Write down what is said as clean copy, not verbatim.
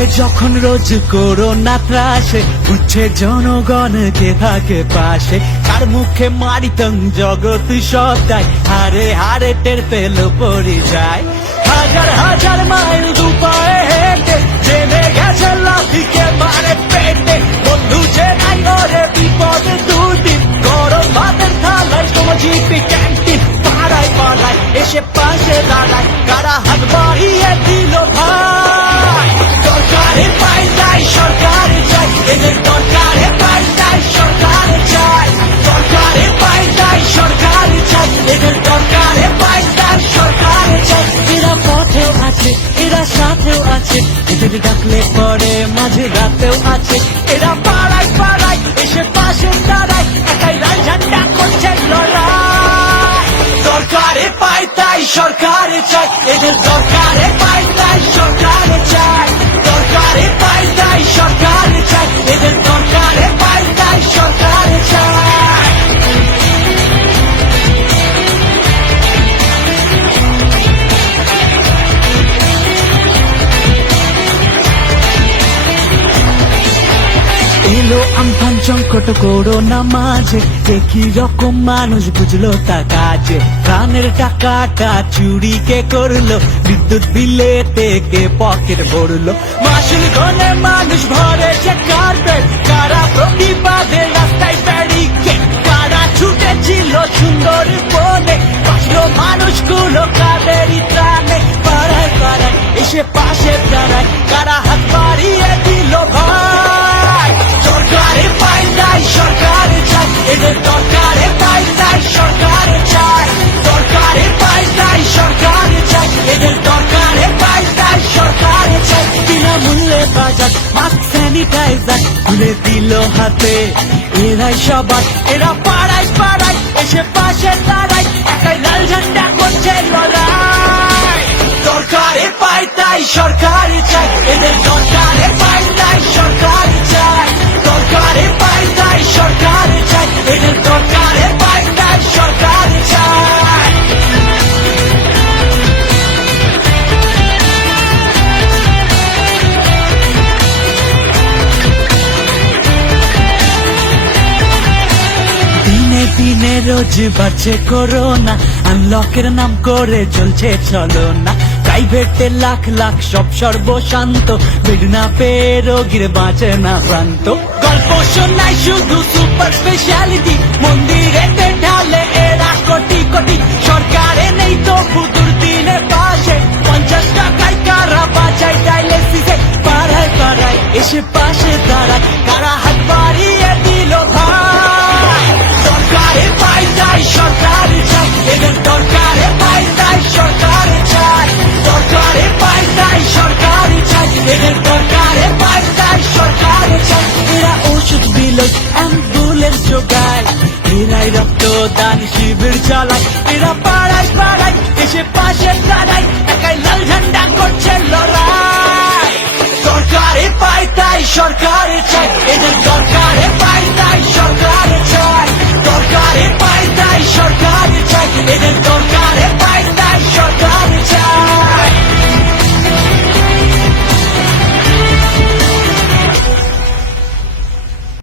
মুখে যখন রোজ করোনা ত্রাসে উঠছে জনগণ কে থাকে পাশে, তার মুখে মারিতং জগৎ সদাই, হারে হারে টের পেল পরিযায়। হাজার হাজার মাইল দুপায়ে হেঁটে জেনে গেছে লাঠিকে মারে পেটে, বন্ধু যে নাই ওরে বিপদে দুদিন, গরম ভাতের থালায় তোমার জিপি ক্যান্টিন, পাড়ায় পাড়ায় এসে পাশে দাঁড়ায়, কারা হাত বাড়িয়ে দিল ভাই। সরকারে পাল্টাই সরকার চাই, এদের দরকারে পাল্টাই সরকার চাই, সরকারে পাল্টাই সরকার চাই, এদের দরকারে পাল্টাই সরকার চাই। এরা পথেও আছে, এরা সাথেও আছে, এদের ডাকলে পরে মাঝে রাতেও আছে, এরা পাড়ায় পাড়ায় এসে পাশে দাঁড়ায়, একাই লাল ঝান্ডা করছে লড়াই। সরকারে পাল্টাই সরকার চাই, এদের দরকারে পাল্টাই সরকার চাই, সরকারে পাল্টাই সরকার চাই, এদের দরকারে পাল্টাই সরকার চাই। এলো আমফান সংকট করোনা মাঝে, দেখি রকম মানুষ বুঝলো তা কাজে, প্রাণের টাকাটা চুরি কে করলো, বিদ্যুৎ বিলে থেকে পকেট ভরলো, মাসুল গনে মানুষ ভরেছে কার্পেট, কারা প্রতিবাদে রাস্তায় ব্যারিকেড, কারা ছুটেছিল সুন্দর বনে, বাঁচলো মানুষগুলো কাদেরই ত্রাণে, পাড়ায় পাড়ায় এসে পাশে দাঁড়ায়, কারা হাত বাড়িয়ে দিল ভাই। সরকারে পাল্টাই সরকার চাই, এদের দরকারে পাল্টাই সরকার চাই, সরকারে পাল্টাই সরকার চাই, এদের দরকারে পাল্টাই সরকার চাই। বিনামূল্যে বাজার মাস্ক স্যানিটাইজার তুলে দিল হাতে, এরাই সবার, এরা পাড়ায় পাড়ায় এসে পাশে দাঁড়ায়, একাই লাল ঝান্ডা করছে লড়াই। সরকারে পাল্টাই সরকার চাই, এদের দরকারে পাল্টাই সরকার চাই, সরকারে পাল্টাই সরকার চাই, এদের দরকারে পাল্টাই সরকার চাই। দিনে দিনে রোজ বাড়ছে করোনা, আনলকের নাম করে চলছে চলো না, প্রাইভেটে লাখ লাখ সব সর্বশান্ত, বেড না পেয়ে রোগীর বাঁচে না প্রান্ত, গল্প শোনায় শুধু সুপার স্পেশালিটি, মন্দিরেতে ঢালে এরা কোটি কোটি, সরকারে নেই তো দুর্দিনে পাশে, 50 টাকায় কারা বাঁচায় ডায়ালিসিসে, পাড়ায় পাড়ায় এসে পাশে দাঁড়ায়, কারা হাত বাড়িয়ে দিল ভাই। সরকারে পাল্টাই সরকার চাই, এদের দরকারে পাল্টাই সরকার চাই, সরকারে পাল্টাই সরকার চাই, এদের দরকারে পাল্টাই সরকার চাই। এরা ওষুধ বিলো অ্যাম্বুলেন্স যোগায়, এরাই রক্তদান শিবির চালায়, এরা পাড়ায় পাড়ায় এসে পাশে দাঁড়ায়, একাই লাল ঝান্ডা করছে লড়াই। সরকারে পাল্টাই সরকার চাই, এদের